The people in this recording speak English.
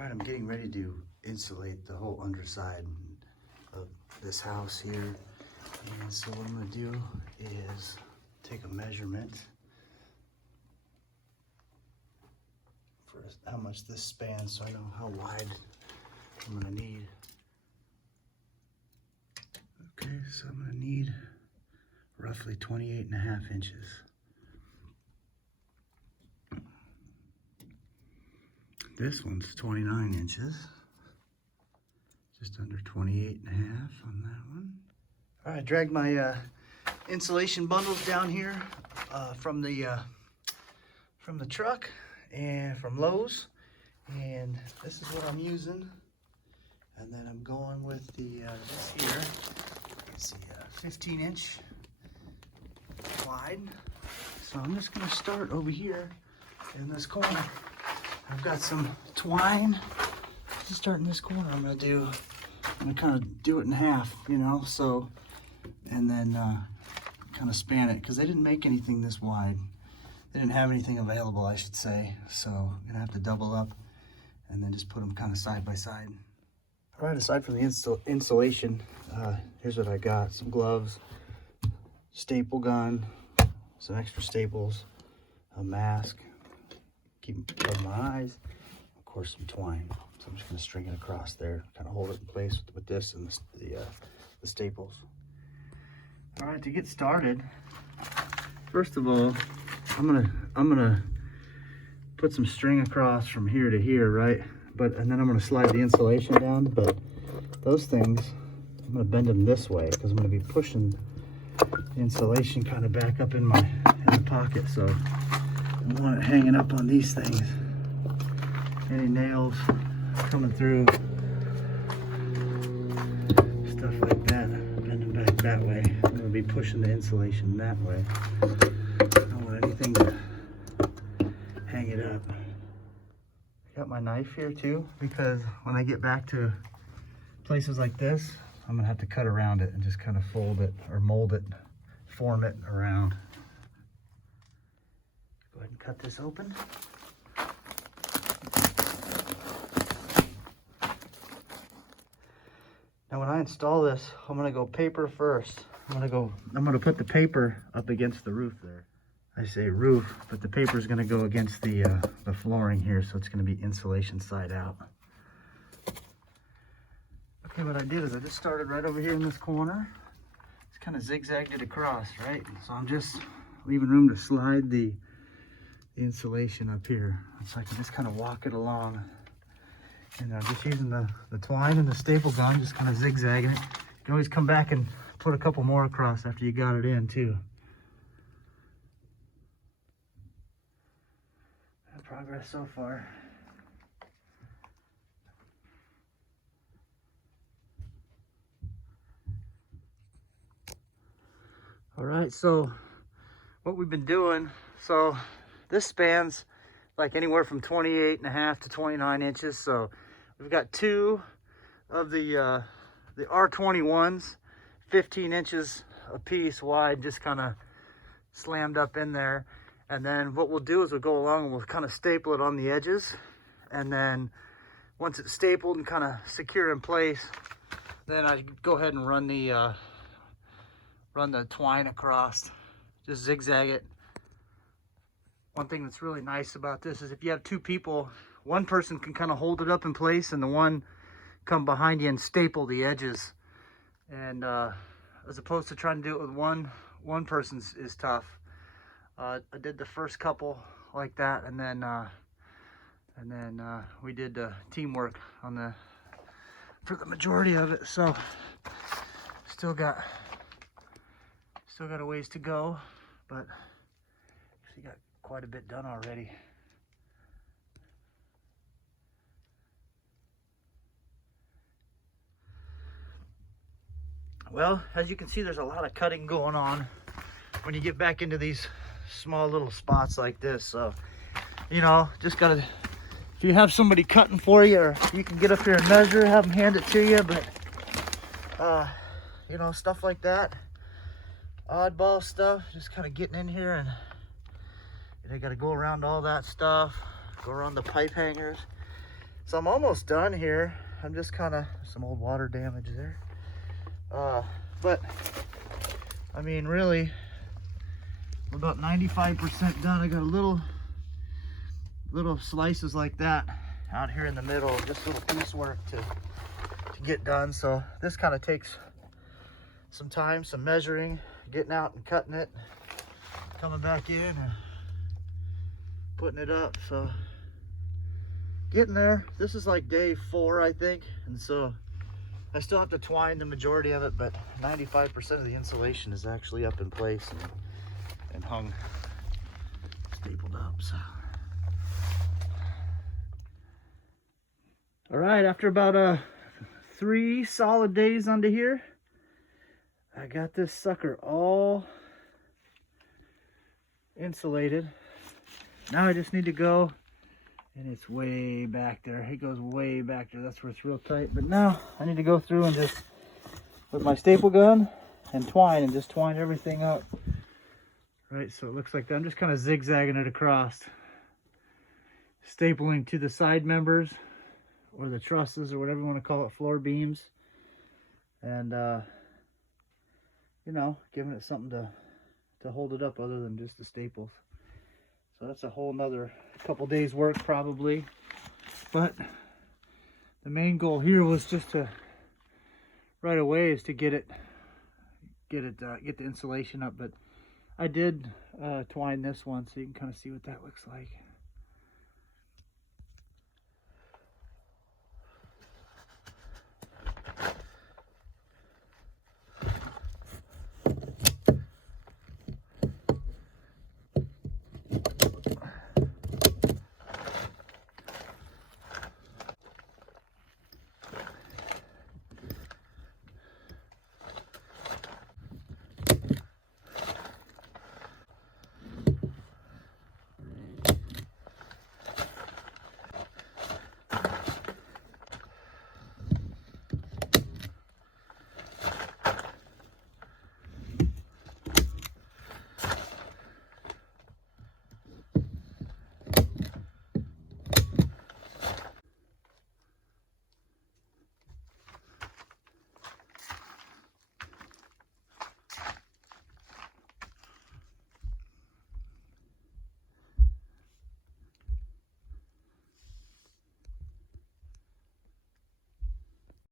All right, I'm getting ready to insulate the whole underside of this house here. And so what I'm gonna do is take a measurement for how much this spans so I know how wide I'm gonna need. Okay, so I'm gonna need roughly 28.5 inches. This one's 29 inches. Just under 28.5 on that one. All right, I dragged my insulation bundles down here from the truck and from Lowe's, and this is what I'm using. And then I'm going with the this here. It's a 15-inch wide. So I'm just gonna start over here in this corner. I've got some twine. Just start in this corner. I'm gonna kind of do it in half, you know, so, and then kind of span it, because they didn't make anything this wide. They didn't have anything available, I should say. So I'm gonna have to double up and then just put them kind of side by side. All right, aside from the insulation, here's what I got. Some gloves, staple gun, some extra staples, a mask, keep above my eyes, of course some twine. So I'm just gonna string it across there, kind of hold it in place with this and the staples. All right, to get started, first of all, I'm gonna put some string across from here to here, right? And then I'm gonna slide the insulation down, but those things, I'm gonna bend them this way because I'm gonna be pushing the insulation kind of back up in the pocket. So I want it hanging up on these things. Any nails coming through, stuff like that, bend them back that way. I'm gonna be pushing the insulation that way. I don't want anything to hang it up. Got my knife here too, because when I get back to places like this, I'm gonna have to cut around it and just kind of fold it or mold it, form it around. Go ahead and cut this open. Now when I install this, I'm gonna go paper first. I'm gonna put the paper up against the roof there. I say roof, but the paper is gonna go against the flooring here, so it's gonna be insulation side out. Okay, what I did is I just started right over here in this corner. Just kind of zigzagged it across, right? So I'm just leaving room to slide the insulation up here. So I can just kind of walk it along. And I'm just using the twine and the staple gun, just kind of zigzagging it. You can always come back and put a couple more across after you got it in too. Progress so far. All right, so what we've been doing, so this spans like anywhere from 28.5 to 29 inches. So we've got two of the R21s, 15 inches a piece wide, just kind of slammed up in there. And then what we'll do is we'll go along and we'll kind of staple it on the edges. And then once it's stapled and kind of secure in place, then I go ahead and run the twine across, just zigzag it. One thing that's really nice about this is if you have two people, one person can kind of hold it up in place and the one come behind you and staple the edges. And as opposed to trying to do it with one person is tough. I did the first couple like that, and then we did teamwork for the majority of it. So still got a ways to go, but actually got quite a bit done already. Well, as you can see, there's a lot of cutting going on when you get back into these small little spots like this. So, you know, just gotta, if you have somebody cutting for you, or you can get up here and measure, have them hand it to you, but you know, stuff like that, oddball stuff, just kind of getting in here, and you know, got to go around all that stuff, go around the pipe hangers. So I'm almost done here. I'm just kind of, some old water damage there. But I mean, really, we're about 95% done. I got a little slices like that out here in the middle, just little piecework to get done. So this kind of takes some time, some measuring, getting out and cutting it, coming back in and putting it up. So getting there. This is like day 4, I think, and so I still have to twine the majority of it, but 95% of the insulation is actually up in place and hung, stapled up. So all right, after about 3 solid days under here, I got this sucker all insulated. Now I just need to go, and it's way back there. It goes way back there. That's where it's real tight. But now I need to go through and just, with my staple gun and twine, and just twine everything up. Right, so it looks like that. I'm just kind of zigzagging it across, stapling to the side members, or the trusses, or whatever you want to call it, floor beams, and you know, giving it something to hold it up other than just the staples. So that's a whole nother couple days work probably, but the main goal here was just to, right away, is to get the insulation up. But I did twine this one, so you can kind of see what that looks like.